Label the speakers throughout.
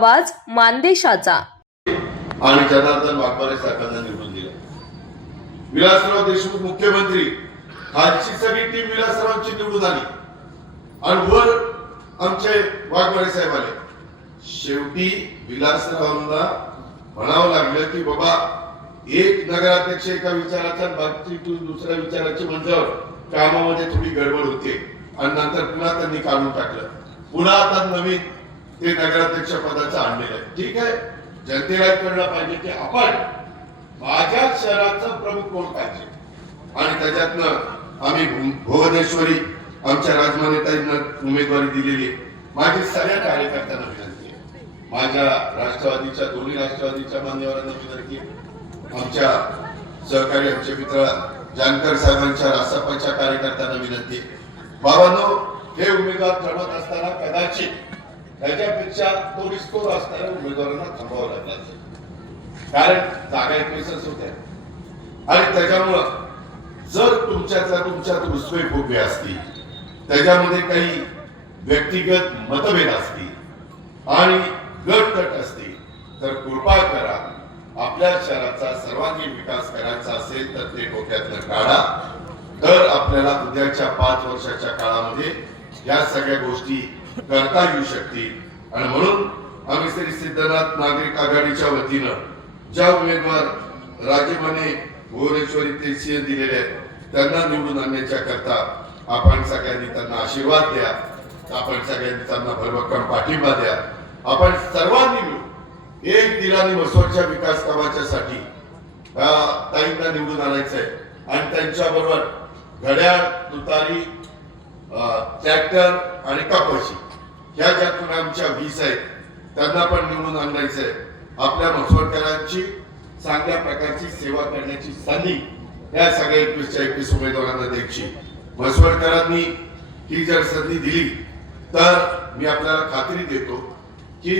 Speaker 1: आवाज मानदेशाचा.
Speaker 2: आणि जनार्दन वाघमारे साहेबांना निवडून दिला. विलासराव देशमुख मुख्यमंत्री खालची सगळी टीम विलासरावांची निवडून आली. आणि वर आमचे वाघमारे साहेब आले. शेवटी विलासरावांना म्हणावं लागलं की बाबा एक नगराध्यक्ष एका विचाराचा बाकी तू दुसऱ्या विचाराची म्हणजे कामामध्ये थोडी गडबड होते. आणि नंतर पुन्हा त्यांनी काढून टाकलं. पुन्हा आता नवीन ते नगराध्यक्ष पदाचं आणलेलं आहे ठीक आहे? जनतेला कळलं पाहिजे की आपण माझ्या शहराचं प्रमुख कोण पाहिजे? आणि त्याच्यातनं आम्ही भुवनेश्वरी आमच्या राजमान्यताईंना उमेदवारी दिलेली माझी सगळ्या कार्यकर्त्यांना विनंती आहे. माझ्या राष्ट्रवादीच्या दोन्ही राष्ट्रवादीच्या मान्यवरांना विनंती आहे. आमच्या सहकारी आमचे मित्र जानकर साहेबांच्या रासपाच्या कार्यकर्त्यांना विनंती आहे. बाबांनो हे उमेदवार ठरवत असताना कदाचित त्याच्यापेक्षा तो रिस्कोर असणाऱ्या उमेदवारांना थांबावं लागला कारण जागा एकवीसच होत्या आणि त्याच्यामुळं जर तुमच्यातल्या तुमच्यात रुसवे फुगे असतील त्याच्यामध्ये काही व्यक्तिगत मतभेद असतील आणि गटतट असतील तर कृपा करा आपल्या शहराचा सर्वांगीण विकास करायचा असेल तर ते डोक्यातनं काढा. तर आपल्याला उद्याच्या पाच वर्षाच्या काळामध्ये या सगळ्या गोष्टी करता येऊ शकतील आणि म्हणून आम्ही श्री सिद्धनाथ नागरिक आघाडीच्या वतीनं ज्या उमेदवार राजेमाने भुवनेश्वरी ते दिलेले आहेत त्यांना निवडून आणण्याच्या करता आपण सगळ्यांनी त्यांना आशीर्वाद द्या. आपण सगळ्यांनी त्यांना भरभक्कम पाठिंबा द्या. आपण सर्वांनी मिळून एक दिलाने मसोडच्या विकास कामाच्या साठी ताईंना निवडून आणायचं आहे आणि त्यांच्या बरोबर घड्याळ तुतारी ट्रॅक्टर आणि कापशी ह्या ज्या आमच्या वीस आहेत त्यांना पण निवडून आणायचं आहे आपल्या मसोडकरांची चांगल्या प्रकारची सेवा करण्याची संधी या सगळ्या एकवीसच्या एकवीस उमेदवारांना द्यायची. मसवडकरांनी ही जर संधी दिली तर मी आपल्याला खात्री देतो की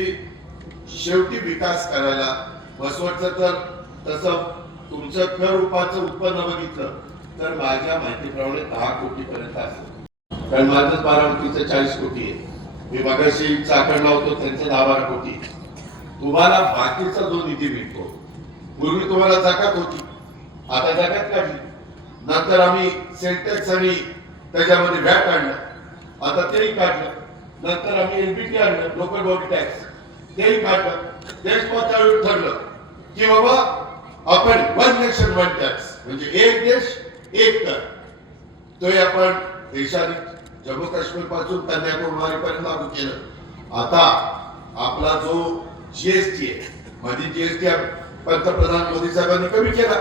Speaker 2: शेवटी विकास करायला मसवडचं तर तसं तुमचं कर रूपाचं उत्पन्न बघितलं तर माझ्या माहितीप्रमाणे दहा कोटीपर्यंत असेल. कारण माझंच बारामतीचं चाळीस कोटी आहे. मी मगाशी चाकण लावतो त्यांचं दहा बारा कोटी. आहे. तुम्हाला बाकीचा जो निधी मिळतो पूर्वी तुम्हाला जागात होती. आता जागात काढली. नंतर आम्ही सेंटेक्स आणि त्याच्यामध्ये व्हॅट आणलं. आता तेही काढलं. नंतर आम्ही एलबीटी आणलं लोकल बॉडी टॅक्स तेही काढलं. तेच पातळीवर ठरलं की बाबा आपण वन नेशन वन टॅक्स म्हणजे एक देश एक कर तो आपण देशाने जम्मू काश्मीरपासून कन्याकुमारी पर्यंत लागू केलं. आता आपला जो जीएसटी आहे म्हणजे मध्ये जीएसटी पंतप्रधान मोदी साहेबांनी कमी केला.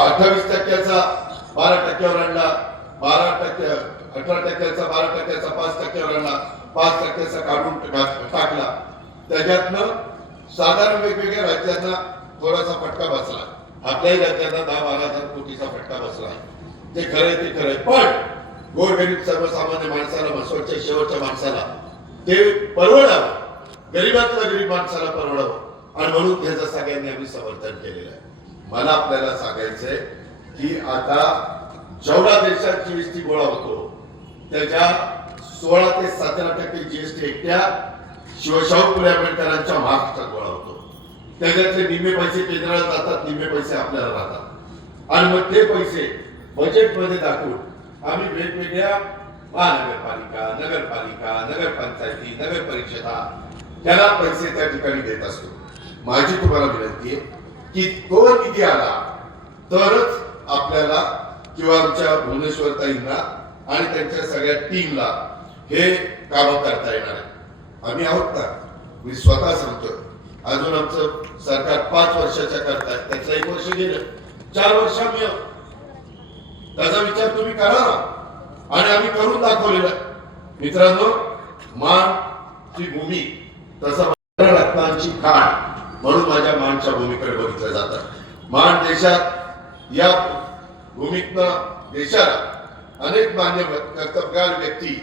Speaker 2: अठ्ठावीस टक्क्याचा बारा टक्क्यावर आणला बारा टक्के अठरा टक्क्याचा बारा टक्क्याचा पाच टक्क्यावर आणला पाच टक्क्याचा काढून टाकला. त्याच्यातनं साधारण वेगवेगळ्या राज्यांना थोडासा फटका बसला. आपल्याही राज्यांना दहा बारा हजार कोटीचा फटका बसला. ते खरंय ते खरंय. पण गोरगरीब सर्वसामान्य माणसाला स्वच्छ शेवटच्या माणसाला. ते परवडावं. गरीबातल्या गरीब माणसाला परवडावं. आणि म्हणून त्याचं सगळ्यांनी आम्ही समर्थन केलेलं आहे. मला आपल्याला सांगायचंय की आता जेवढा देशात जीएसटी गोळा होतो त्याच्या सोळा ते सतरा टक्के जीएसटी एकट्या शिवशाहू फुले आंबेडकरांच्या महाराष्ट्रात गोळा होतो. त्याच्यातले निम्मे पैसे केंद्राला जातात निम्मे पैसे आपल्याला राहतात. आणि मग ते पैसे बजेटमध्ये दाखवून आम्ही वेगवेगळ्या महानगरपालिका नगरपालिका नगरपंचायती नगर परिषदा त्याला पैसे त्या ठिकाणी देत असतो. माझी तुम्हाला विनंती आहे की तो निधी आला तरच आपल्याला किंवा आमच्या भुवनेश्वर ताईंना आणि त्यांच्या सगळ्या टीमला हे काम करता येणार आहे. आम्ही आहोत ना. मी स्वतः सांगतोय अजून आमचं सरकार पाच वर्षाच्या करताय त्याचं एक वर्ष गेलं. चार वर्ष आम्ही आहोत. त्याचा विचार तुम्ही करा ना. आणि आम्ही करून दाखवलेला मित्रांनो मान ची भूमी तसं रत्नांची खाण म्हणून माझ्या मानच्या भूमीकडे बघितलं जातं. मान देशात या भूमीतनं देशाला अनेक मान्य कर्तबगार व्यक्ती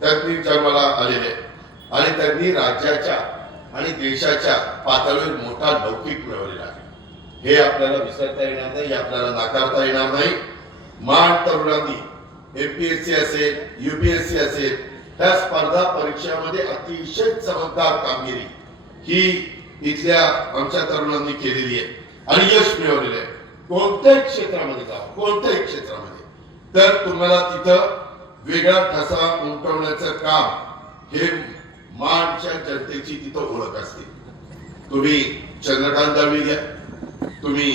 Speaker 2: त्यांनी जन्माला आलेले आणि त्यांनी राज्याच्या आणि देशाच्या पातळीवर मोठा लौकिक मिळवलेला आहे. हे आपल्याला विसरता येणार नाही हे आपल्याला नाकारता येणार नाही. मान तरुणांनी एमपीएससी असेल युपीएससी असेल त्या स्पर्धा परीक्षामध्ये अतिशय चमकदार कामगिरी ही इथल्या आमच्या तरुणांनी केलेली आहे आणि यश मिळवलेलं आहे. कोणत्याही क्षेत्रामध्ये जा कोणत्याही क्षेत्रामध्ये. तर तुम्हाला तिथं वेगळा ठसा उमटवण्याचं काम हे माणच्या जनतेची तिथं ओळख असते. तुम्ही चंद्रकांत दळवी घ्या तुम्ही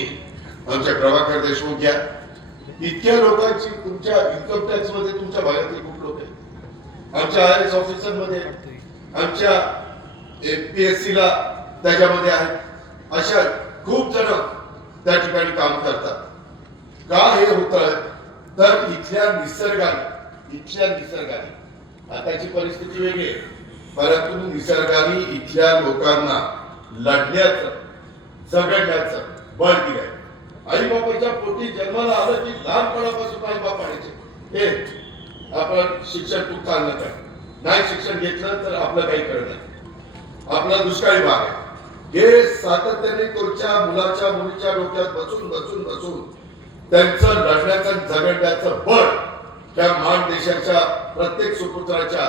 Speaker 2: आमच्या प्रभाकर देशमुख घ्या इतक्या लोकांची तुमच्या इन्कम टॅक्समध्ये तुमच्या भागातले खूप लोक आहेत. आमच्या आय एस ऑफिसरमध्ये आमच्या एमपीएससी ला त्याच्यामध्ये आहेत. अशा खूप जण त्या ठिकाणी काम करतात. का हे होत तर इथल्या निसर्गाने इथल्या निसर्गाने. आताची परिस्थिती वेगळी आहे. परंतु निसर्गाने इथल्या लोकांना लढण्याचं झगडण्याचं बळ दिलंय. आई बापाच्या पोटी जन्माला आलं की लहानपणापासून आई बाप हे आपण शिक्षण खूप चांगलं काय नाही शिक्षण घेतलं तर आपलं काही कळत नाही. आपला दुष्काळी भाग आहे. हे सातत्याने तुमच्या मुलाच्या मुलीच्या डोक्यात बसून बसून बसून त्यांचं लढण्याचं झगडण्याचं बळ त्या महान देशाच्या प्रत्येक सुपुत्राच्या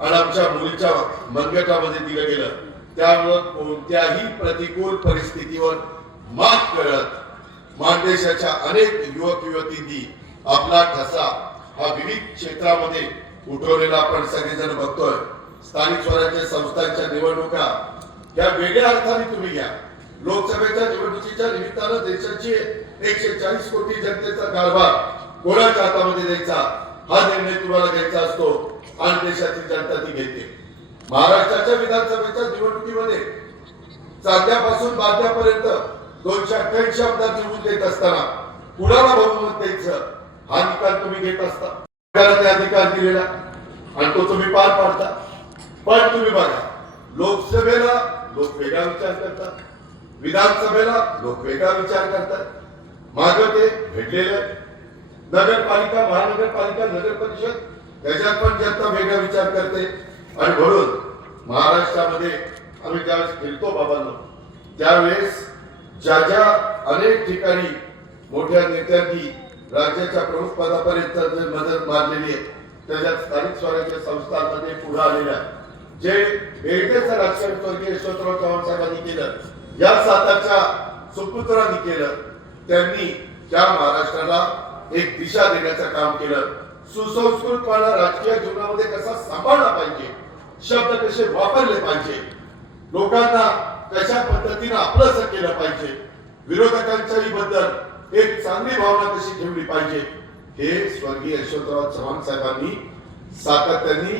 Speaker 2: आणि आमच्या मुलीच्या मनगटामध्ये दिलं गेलं. त्यामुळं कोणत्याही प्रतिकूल परिस्थितीवर मात करत मानदेशाच्या अनेक युवक युवतींनी आपला ठसा हा विविध क्षेत्रामध्ये उठवलेला आपण सगळेजण बघतोय. स्थानिक स्वराज्य संस्थांच्या निवडणुका या वेगळ्या अर्थाने तुम्ही घ्या. लोकसभेच्या निवडणुकीच्या निमित्तानं देशाची एकशे चाळीस कोटी जनतेचा कारभार कोणाच्या हातामध्ये द्यायचा? हा निर्णय तुम्हाला घ्यायचा असतो आणि देशातील जनता ती घेते. महाराष्ट्राच्या विधानसभेच्या निवडणुकीमध्ये चांद्यापासून बांद्यापर्यंत दोनशे अठ्ठ्याऐंशी शब्दात निवडून देत असताना कुणाला बहुमत द्यायचं? हा निकाल तुम्ही घेत असता. अधिकार दिलेला. आणि तो तुम्ही पार पाडता. पण तुम्ही बघा लोकसभेला लोक वेगळा विचार करतात. विधानसभेला लोक वेगळा विचार करतात. मागे ते भेटलेले नगरपालिका महानगरपालिका नगर परिषद त्याच्यात पण जनता वेगळा विचार करते. आणि म्हणून महाराष्ट्रामध्ये आम्ही ज्यावेळेस फिरतो बाबांनो त्यावेळेस ज्या ज्या अनेक ठिकाणी मोठ्या नेत्यांनी राज्याच्या प्रमुख पदापर्यंत जे मदत मारलेली आहे त्याच्यात स्थानिक स्वराज्य संस्थांमध्ये पुढे आलेल्या जे बेटेचं राजकारण स्वर्गीय यशवंतराव चव्हाण साहेबांनी केलं या साताच्या सुपुत्रांनी केलं त्यांनी त्या महाराष्ट्राला एक दिशा देण्याचं काम केलं. सुसंस्कृतपणा राजकीय जीवनामध्ये कसा सांभाळला पाहिजे शब्द कसे वापरले पाहिजे लोकांना कशा पद्धतीने आपलंसं केलं पाहिजे? विरोधकांच्याही बद्दल एक चांगली भावना कशी ठेवली पाहिजे. हे स्वर्गीय यशवंतराव चव्हाण साहेबांनी सातत्याने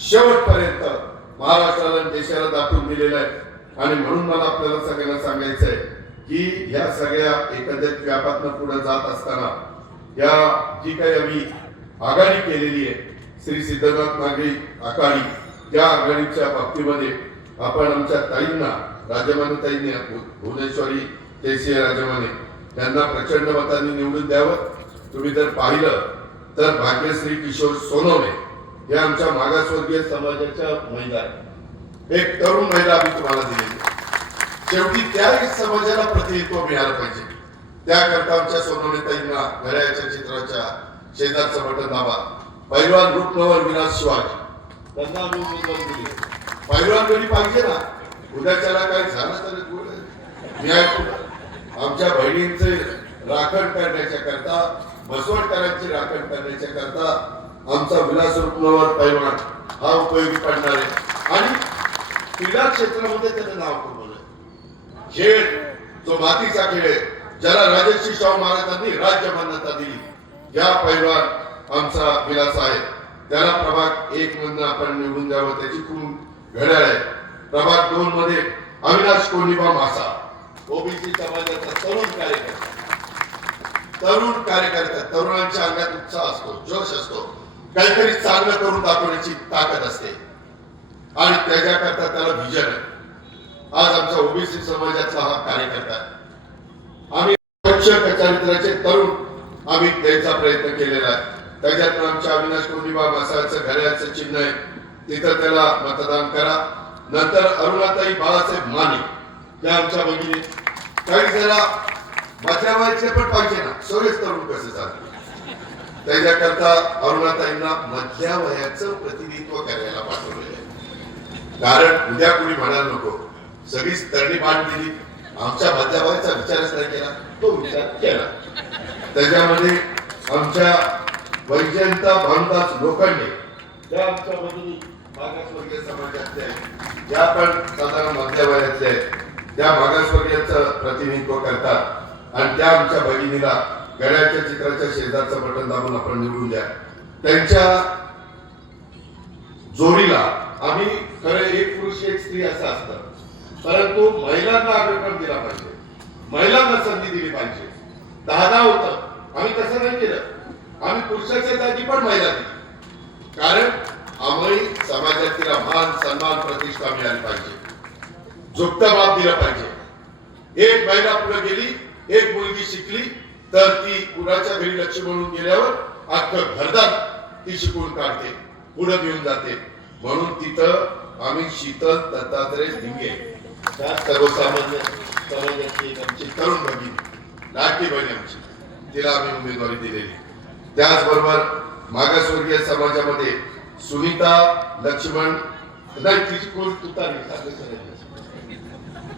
Speaker 2: शेवटपर्यंत महाराष्ट्राला देशाला दाखवून दिलेलं आहे. आणि म्हणून मला आपल्याला सगळ्यांना सांगायचं आहे की ह्या सगळ्या एकंदरीत व्यापातनं पुढे जात असताना या जी काही आम्ही आघाडी केलेली आहे श्री सिद्धनाथ नागरी आघाडी त्या आघाडीच्या बाबतीमध्ये आपण आमच्या ताईंना राजमाने भुवनेश्वरी भुवनेश्वरी सी राजमाने त्यांना प्रचंड मतांनी निवडून द्यावं. तुम्ही जर पाहिलं तर भाग्यश्री किशोर सोनवणे हे आमच्या मागासवर्गीय समाजाच्या महिला आहेत. एक तरुण महिला आम्ही तुम्हाला दिलेली शेवटी त्याही समाजाला प्रतिनिधित्व मिळालं पाहिजे. त्याकरता आमच्या सोनवणेताईंना घड्याच्या चित्राच्या शेजारचं बटन दाबा पैलवान रूपनवर विनाश शिवाजी. त्यांना आम्ही उमेदवारी पैलवान गडी पाहिजे ना? उद्याच्याला काही झालं तरी गुण- न्याय आमच्या बहिणींचे राखण करण्याच्या करता बसवटकरांची राखण करण्याच्या करता आमचा विलास रूपनवर पैलवान हा उपयोगी पडणार आहे. आणि क्रीडा क्षेत्रामध्ये त्याचं नाव कमवलं खेळ जो मातीचा खेळ आहे. ज्याला राजर्षी शाहू महाराजांनी राज्य मान्यता दिली. या पैलवान आमचा विलास आहे. त्याला प्रभाग एक मधनं आपण निवडून द्यावं त्याची खूप घड्याळ आहे. प्रभाग दोन मध्ये अविनाश कोणिबा मासा. ओबीसी समाजाचा तरुण कार्यकर्ता. तरुण कार्यकर्ता तरुणांच्या अंगात उत्साह असतो जोश असतो. काहीतरी चांगलं करून दाखवण्याची ताकद असते. आणि त्याच्याकरता त्याला विजन आहे. आज आमचा ओबीसी समाजाचा हा कार्यकर्ता आहे. आम्ही स्वच्छ तरुण आम्ही द्यायचा प्रयत्न केलेला आहे. त्याच्यात आमच्या अविनाश कोंडिबा मासाचं घराचं चिन्ह आहे. तिथं त्याला मतदान करा. नंतर अरुणाताई बाळासाहेब माने त्या आमच्या भगिनी काही जरा बचावायचे पण पाहिजे ना. सगळेच तरुण कसे चालते त्याच्याकरता अरुणाताईंना मधल्या वयाचं प्रतिनिधित्व करायला पाठवलेलं आहे कारण उद्या कुणी म्हणायला नको. सगळीच तरणी पाठ दिली आमच्या मध्यावयाचा विचारच नाही केला. तो विचार केला. त्याच्यामध्ये आमच्या वैजयंता भानुदास लोखंडे त्या आमच्या भगिनी मागासवर्गीय समाजातल्या ज्या पण साधारण मध्यवयातल्या आहेत त्या मागासवर्गीयांचं प्रतिनिधित्व करतात. आणि त्या आमच्या भगिनीला गड्याच्या चित्राच्या शेजारचं बटन दाबून आपण निवडून द्या. त्यांच्या जोडीला आम्ही खरं एक पुरुष एक स्त्री असं असतं. परंतु महिलांना अग्रक्रम दिला पाहिजे. महिलांना संधी दिली पाहिजे. दहा दहा होतं. आम्ही तसं नाही केलं. आम्ही पुरुषाच्या जागी पण महिला दिली. कारण आम्ही समाजात तिला मान सन्मान प्रतिष्ठा मिळाली पाहिजे. झुकता बाप दिला पाहिजे. एक महिला पुढे गेली एक मुलगी शिकली तर ती कुणाच्या घरी लक्ष म्हणून गेल्यावर अख्खं घरदार ती शिकून काढते पुढे घेऊन जाते. म्हणून तिथं आम्ही शीतल दत्तात्रय धिंगे त्या सर्वसामान्य समाजाची आमची तरुण भगिनी लाडकी बहीण आमची. तिला आम्ही उमेदवारी दिलेली. त्याचबरोबर मागासवर्गीय समाजामध्ये सुनीता लक्ष्मण नाही तिची कोण तुतारी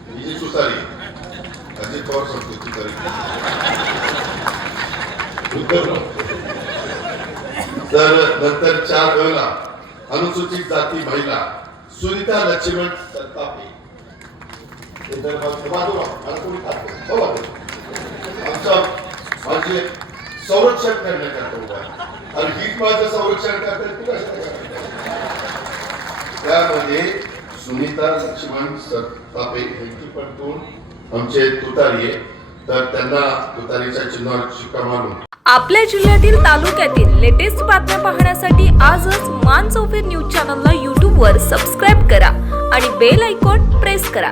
Speaker 2: तिची तुतारी. अजित पवार सांगतो तुतारी. तर नंतर चार वेळेला अनुसूचित जाती महिला. सुनीता लक्ष्मण संतापे. हे म्हणजे संरक्षण करण्याकरता उभा आहे. आणि हीच माझं संरक्षण करतात तू कशाला त्यामध्ये सुनीता लक्ष्मण सरतापे यांची पण कोण आमचे तुतारी तर त्यांना तुतारीच्या चिन्हावर शिक्का मारून.
Speaker 1: आपल्या जिल्ह्यातील तालुक्यातील लेटेस्ट बातम्या पाहण्यासाठी आजच मान चौफेर न्यूज चॅनलला यूट्यूबवर सबस्क्राईब करा आणि बेल आयकॉन प्रेस करा.